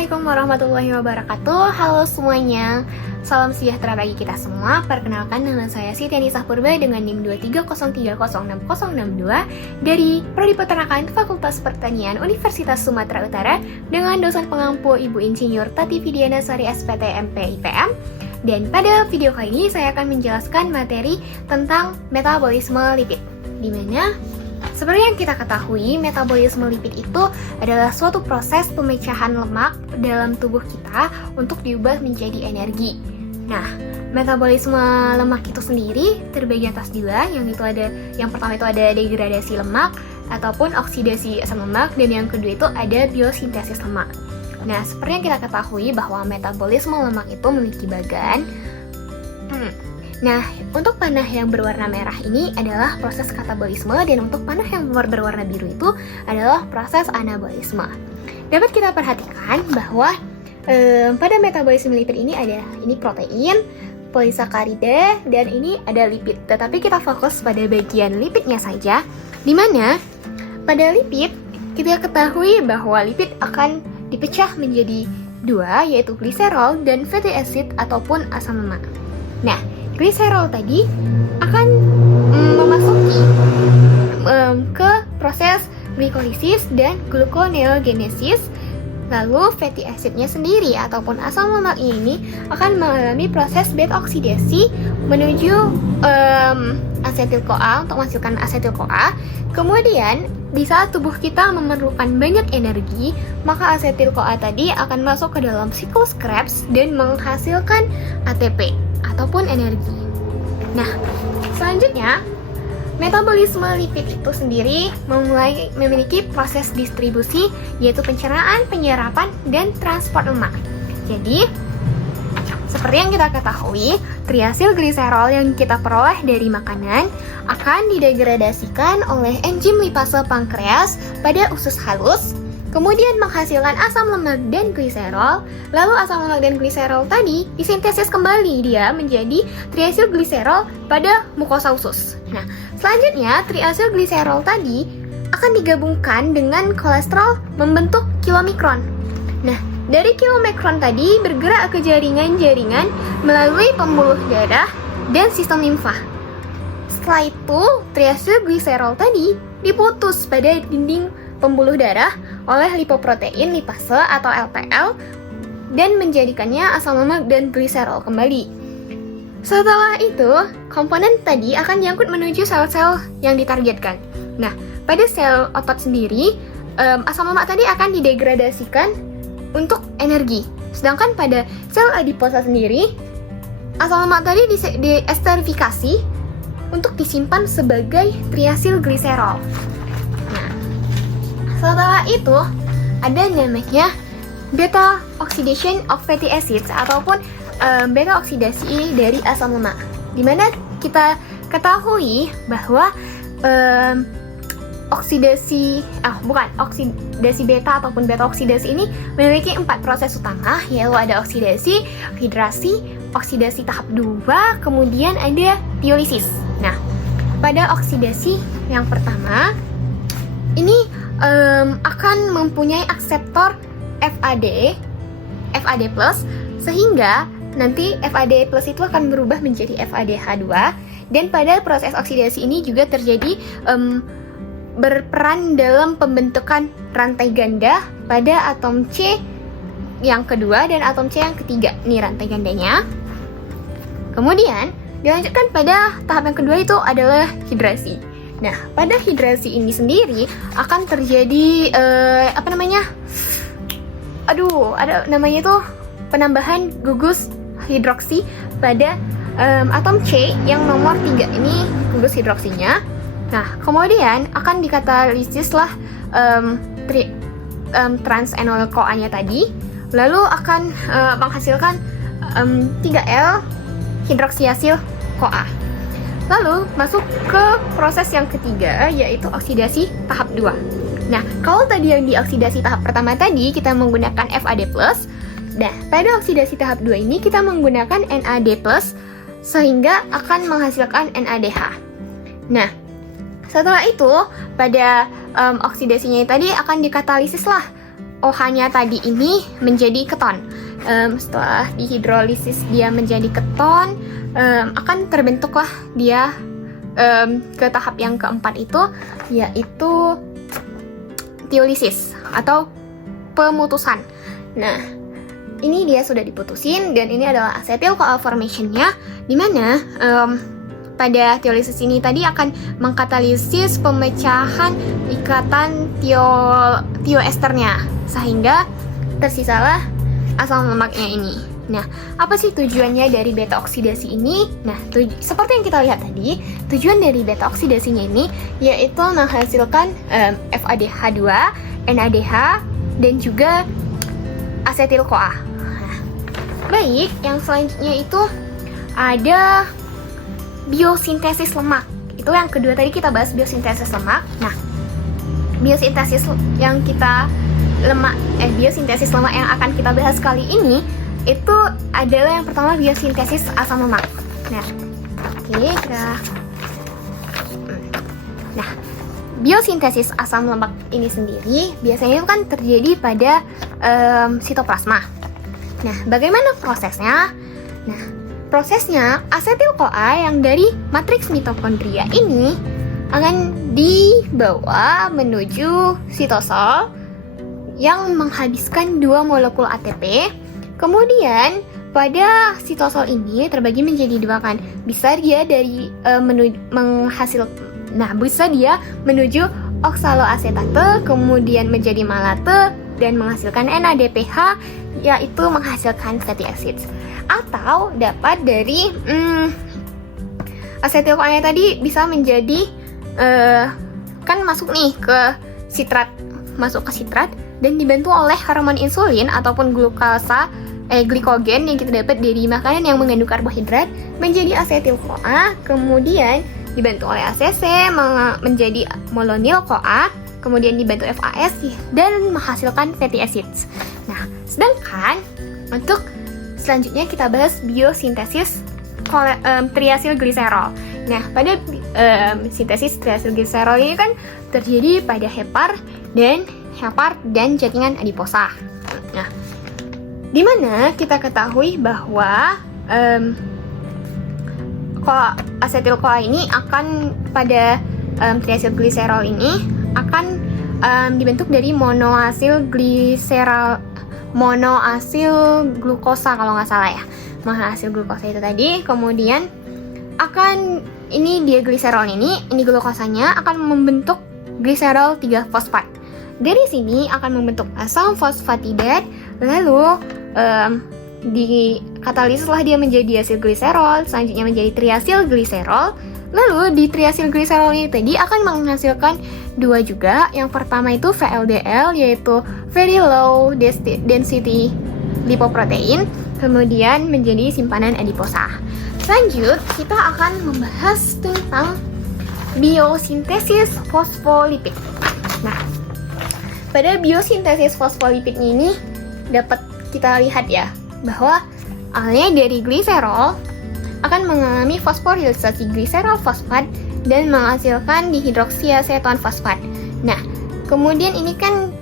Assalamualaikum warahmatullahi wabarakatuh. Halo semuanya, salam sejahtera bagi kita semua. Perkenalkan, nama saya Siti Anissa Purba dengan NIM 230306062 dari Prodi Peternakan Fakultas Pertanian Universitas Sumatera Utara dengan dosen pengampu Ibu Insinyur Tati Vidiana Sari SPT MP IPM. Dan pada video kali ini saya akan menjelaskan materi tentang metabolisme lipid, di mana seperti yang kita ketahui, metabolisme lipid itu adalah suatu proses pemecahan lemak dalam tubuh kita untuk diubah menjadi energi. Nah, metabolisme lemak itu sendiri terbagi atas dua, yang pertama itu ada degradasi lemak ataupun oksidasi asam lemak, dan yang kedua itu ada biosintesis lemak. Nah, seperti yang kita ketahui bahwa metabolisme lemak itu memiliki bagan. Nah, untuk panah yang berwarna merah ini adalah proses katabolisme, dan untuk panah yang berwarna biru itu adalah proses anabolisme. Dapat kita perhatikan bahwa pada metabolisme lipid ini ada protein, polisakarida, dan ini ada lipid. Tetapi kita fokus pada bagian lipidnya saja, di mana pada lipid kita ketahui bahwa lipid akan dipecah menjadi dua, yaitu gliserol dan fatty acid ataupun asam lemak. Nah, gliserol tadi akan memasuki ke proses glikolisis dan gluconeogenesis. Lalu fatty acidnya sendiri ataupun asam lemaknya ini akan mengalami proses beta oksidasi menuju asetil-CoA untuk menghasilkan asetil-CoA. Kemudian di saat tubuh kita memerlukan banyak energi, maka asetil-CoA tadi akan masuk ke dalam siklus Krebs dan menghasilkan ATP ataupun energi. Nah, selanjutnya metabolisme lipid itu sendiri memiliki proses distribusi, yaitu pencernaan, penyerapan, dan transport lemak. Jadi, seperti yang kita ketahui, triasil gliserol yang kita peroleh dari makanan akan didegradasikan oleh enzim lipase pankreas pada usus halus, kemudian menghasilkan asam lemak dan gliserol. Lalu asam lemak dan gliserol tadi disintesis kembali dia menjadi triasil gliserol pada mukosa usus. Nah, selanjutnya triasil gliserol tadi akan digabungkan dengan kolesterol membentuk kilomikron. Nah, dari kilomikron tadi bergerak ke jaringan-jaringan melalui pembuluh darah dan sistem limfa. Setelah itu, triasil gliserol tadi diputus pada dinding pembuluh darah oleh lipoprotein lipase atau LPL dan menjadikannya asam lemak dan gliserol kembali. Setelah itu, komponen tadi akan diangkut menuju sel-sel yang ditargetkan. Nah, pada sel otot sendiri, asam lemak tadi akan didegradasikan untuk energi. Sedangkan pada sel adiposa sendiri, asam lemak tadi diesterifikasi untuk disimpan sebagai triasil gliserol. Setelah itu, ada namanya beta oxidation of fatty acids ataupun beta oksidasi dari asam lemak, dimana kita ketahui bahwa oksidasi beta ataupun beta oksidasi ini memiliki 4 proses utama, yaitu ada oksidasi, hidrasi, oksidasi tahap 2, kemudian ada piolisis. Nah, pada oksidasi yang pertama ini akan mempunyai akseptor FAD+, sehingga nanti FAD+ itu akan berubah menjadi FADH2, dan pada proses oksidasi ini juga terjadi berperan dalam pembentukan rantai ganda pada atom C yang kedua dan atom C yang ketiga. Ini rantai gandanya. Kemudian dilanjutkan pada tahap yang kedua, itu adalah hidrasi. Nah, pada hidrasi ini sendiri akan terjadi penambahan gugus hidroksi pada atom C yang nomor 3. Ini gugus hidroksinya. Nah, kemudian akan dikatalisis lah transenol CoA-nya tadi, lalu akan menghasilkan 3L hidroksiasil CoA. Lalu masuk ke proses yang ketiga, yaitu oksidasi tahap 2. Nah, kalau tadi yang di oksidasi tahap pertama tadi kita menggunakan FAD+, nah, pada oksidasi tahap 2 ini kita menggunakan NAD+, sehingga akan menghasilkan NADH. Nah, setelah itu pada oksidasinya tadi akan dikatalisis lah OH-nya tadi ini menjadi keton. Setelah dihidrolisis dia menjadi keton, akan terbentuklah dia ke tahap yang keempat itu, yaitu tiolisis atau pemutusan. Nah, ini dia sudah diputusin dan ini adalah acetyl CoA formation-nya, dimana pada tiolisis ini tadi akan mengkatalisis pemecahan ikatan tioesternya sehingga tersisalah asam lemaknya ini. Nah, apa sih tujuannya dari beta oksidasi ini? Nah, seperti yang kita lihat tadi, tujuan dari beta oksidasinya ini yaitu menghasilkan FADH2, NADH, dan juga acetyl CoA. Nah, baik, yang selanjutnya itu ada biosintesis lemak. Itu yang kedua tadi kita bahas biosintesis lemak. Nah, biosintesis yang biosintesis lemak yang akan kita bahas kali ini itu adalah yang pertama biosintesis asam lemak. Nah, biosintesis asam lemak ini sendiri biasanya itu kan terjadi pada sitoplasma. Nah, bagaimana prosesnya? Nah, prosesnya asetil CoA yang dari matriks mitokondria ini akan dibawa menuju sitosol yang menghabiskan 2 molekul ATP. Kemudian pada sitosol ini terbagi menjadi 2 kan. Bisa dia menuju oksaloasetate, kemudian menjadi malate dan menghasilkan NADPH, yaitu menghasilkan fatty acids. Atau dapat dari asetil CoA-nya tadi bisa menjadi kan masuk nih ke sitrat dan dibantu oleh hormon insulin ataupun glikogen yang kita dapat dari makanan yang mengandung karbohidrat menjadi asetil CoA, kemudian dibantu oleh ACC menjadi molonil CoA, kemudian dibantu FAS dan menghasilkan fatty acids. Nah, sedangkan untuk selanjutnya kita bahas biosintesis triasilgliserol. Nah, pada sintesis triasilgliserol ini kan terjadi pada hepar dan jaringan adiposa. Nah, di mana kita ketahui bahwa asetil CoA ini akan pada triasilgliserol ini akan dibentuk dari monoasil glukosa kalau nggak salah ya. Monoasil glukosa itu tadi, kemudian akan ini digliserol ini glukosanya akan membentuk gliserol 3-fosfat. Dari sini akan membentuk asam fosfatidat, lalu dikatalisislah dia menjadi asilgliserol, selanjutnya menjadi triasilgliserol. Lalu di triasilgliserol ini tadi akan menghasilkan 2 juga. Yang pertama itu VLDL, yaitu very low density lipoprotein, kemudian menjadi simpanan adiposa. Lanjut, kita akan membahas tentang biosintesis fosfolipid. Nah, pada biosintesis fosfolipid ini dapat kita lihat ya, bahwa awalnya dari gliserol akan mengalami fosforilisasi gliserol fosfat dan menghasilkan dihidroksiaseton fosfat. Nah, kemudian ini kan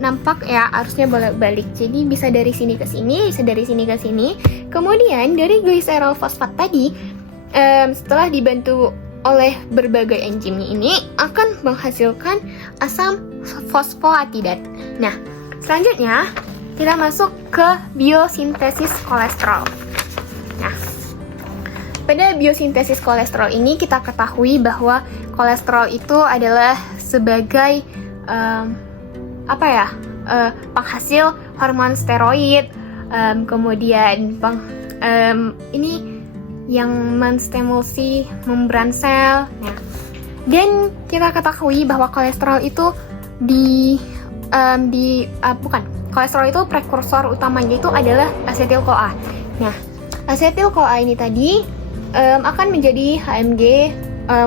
nampak ya arusnya bolak-balik, jadi bisa dari sini ke sini, bisa dari sini ke sini. Kemudian dari gliserol fosfat tadi setelah dibantu oleh berbagai enzim ini akan menghasilkan asam fosfoatidat. Nah, selanjutnya kita masuk ke biosintesis kolesterol. Nah, pada biosintesis kolesterol ini kita ketahui bahwa kolesterol itu adalah sebagai penghasil hormon steroid, kemudian ini yang menstimulasi membran sel. Nah, dan kita ketahui bahwa kolesterol itu kolesterol itu prekursor utamanya itu adalah asetil CoA. Nah, asetil CoA ini tadi akan menjadi HMG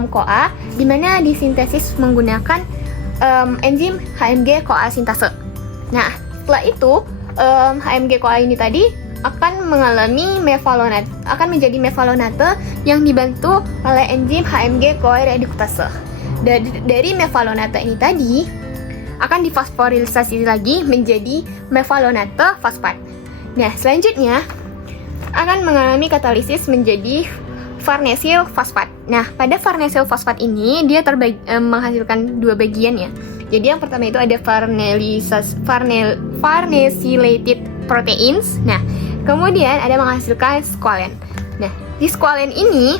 CoA, di mana disintesis menggunakan enzim HMG CoA sintase. Nah, setelah itu HMG CoA ini tadi akan menjadi mevalonate yang dibantu oleh enzim HMG CoA reduktase. Dari mevalonate ini tadi akan difosforilisasi lagi menjadi mevalonate fosfat. Nah, selanjutnya akan mengalami katalisis menjadi farnesil fosfat. Nah, pada farnesil fosfat ini dia menghasilkan dua bagian ya. Jadi yang pertama itu ada farnesylated proteins. Nah, kemudian ada menghasilkan squalen. Nah, di squalen ini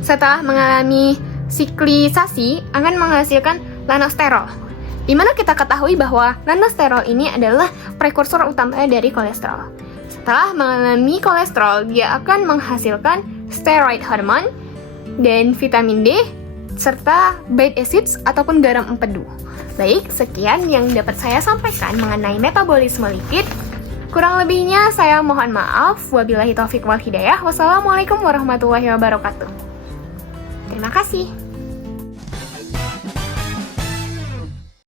setelah mengalami siklisasi akan menghasilkan lanosterol. Di mana kita ketahui bahwa lanosterol ini adalah prekursor utama dari kolesterol. Setelah mengalami kolesterol, dia akan menghasilkan steroid hormon dan vitamin D serta bile acids ataupun garam empedu. Baik, sekian yang dapat saya sampaikan mengenai metabolisme lipid. Kurang lebihnya saya mohon maaf. Wabillahi taufiq wal hidayah. Wassalamualaikum warahmatullahi wabarakatuh. Terima kasih.